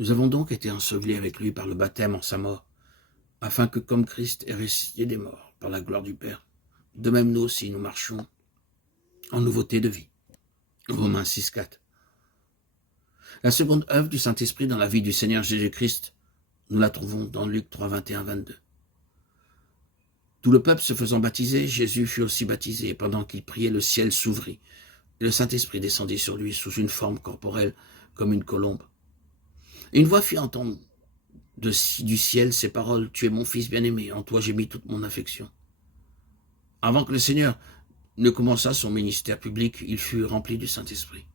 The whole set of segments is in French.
Nous avons donc été ensevelis avec lui par le baptême en sa mort, afin que comme Christ est ressuscité des morts par la gloire du Père, de même nous aussi nous marchions en nouveauté de vie. Romains 6, 4. La seconde œuvre du Saint-Esprit dans la vie du Seigneur Jésus-Christ, nous la trouvons dans Luc 3, 21, 22. Tout le peuple se faisant baptiser, Jésus fut aussi baptisé, et pendant qu'il priait, le ciel s'ouvrit, et le Saint-Esprit descendit sur lui sous une forme corporelle comme une colombe. Et une voix fit entendre du ciel ces paroles, « Tu es mon fils bien-aimé, en toi j'ai mis toute mon affection. » Avant que le Seigneur ne commençât son ministère public, il fut rempli du Saint-Esprit.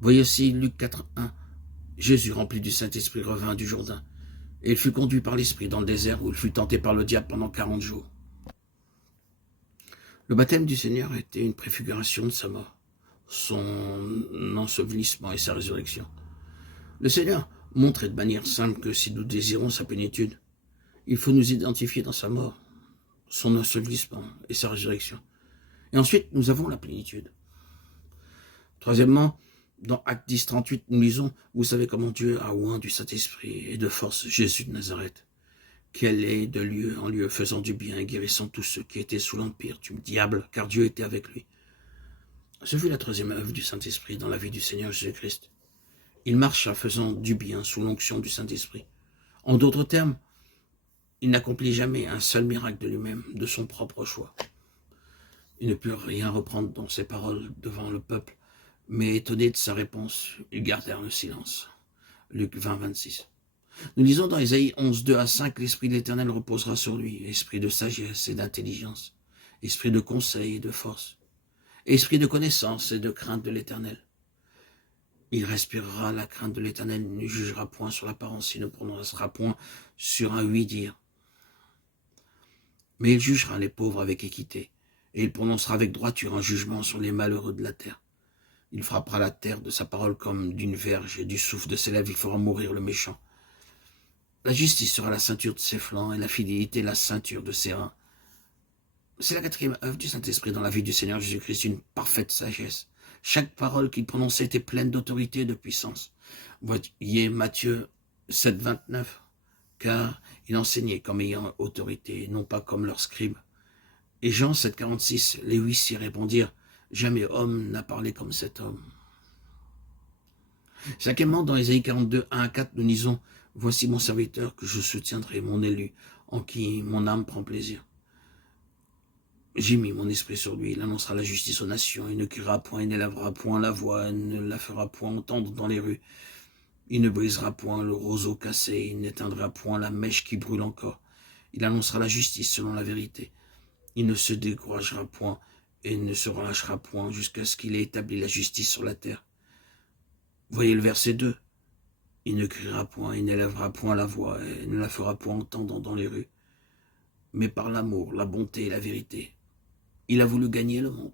Voyez aussi Luc 4, 1. Jésus, rempli du Saint-Esprit, revint du Jourdain, et il fut conduit par l'Esprit dans le désert où il fut tenté par le diable pendant 40 jours. Le baptême du Seigneur était une préfiguration de sa mort, son ensevelissement et sa résurrection. Le Seigneur montrait de manière simple que si nous désirons sa plénitude, il faut nous identifier dans sa mort, son ensevelissement et sa résurrection. Et ensuite, nous avons la plénitude. Troisièmement, dans Actes 10, 38, nous lisons « Vous savez comment Dieu a oint du Saint-Esprit et de force Jésus de Nazareth, qu'elle est de lieu en lieu, faisant du bien et guérissant tous ceux qui étaient sous l'empire du diable, car Dieu était avec lui. » Ce fut la troisième œuvre du Saint-Esprit dans la vie du Seigneur Jésus-Christ. Il marcha faisant du bien sous l'onction du Saint-Esprit. En d'autres termes, il n'accomplit jamais un seul miracle de lui-même, de son propre choix. Il ne put rien reprendre dans ses paroles devant le peuple, mais étonné de sa réponse, ils gardèrent le silence. Luc 20, 26. Nous lisons dans Ésaïe 11, 2 à 5, l'Esprit de l'Éternel reposera sur lui, esprit de sagesse et d'intelligence, esprit de conseil et de force, esprit de connaissance et de crainte de l'Éternel. Il respirera la crainte de l'Éternel, il ne jugera point sur l'apparence, il ne prononcera point sur un oui-dire. Mais il jugera les pauvres avec équité, et il prononcera avec droiture un jugement sur les malheureux de la terre. Il frappera la terre de sa parole comme d'une verge, et du souffle de ses lèvres il fera mourir le méchant. La justice sera la ceinture de ses flancs, et la fidélité la ceinture de ses reins. C'est la quatrième œuvre du Saint-Esprit dans la vie du Seigneur Jésus-Christ, une parfaite sagesse. Chaque parole qu'il prononçait était pleine d'autorité et de puissance. Voyez Matthieu 7, 29, car il enseignait comme ayant autorité, non pas comme leurs scribes. Et Jean 7, 46, les huissiers répondirent, « Jamais homme n'a parlé comme cet homme. » Cinquièmement, dans Ésaïe 42, 1 à 4, nous lisons, « Voici mon serviteur que je soutiendrai, mon élu, en qui mon âme prend plaisir. J'ai mis mon esprit sur lui, il annoncera la justice aux nations, il ne criera point, il n'élèvera point la voix, il ne la fera point entendre dans les rues. Il ne brisera point le roseau cassé, il n'éteindra point la mèche qui brûle encore. Il annoncera la justice selon la vérité. Il ne se découragera point et ne se relâchera point jusqu'à ce qu'il ait établi la justice sur la terre. » Voyez le verset 2. Il ne criera point, il n'élèvera point la voix, et ne la fera point entendre dans les rues. Mais par l'amour, la bonté et la vérité, il a voulu gagner le monde.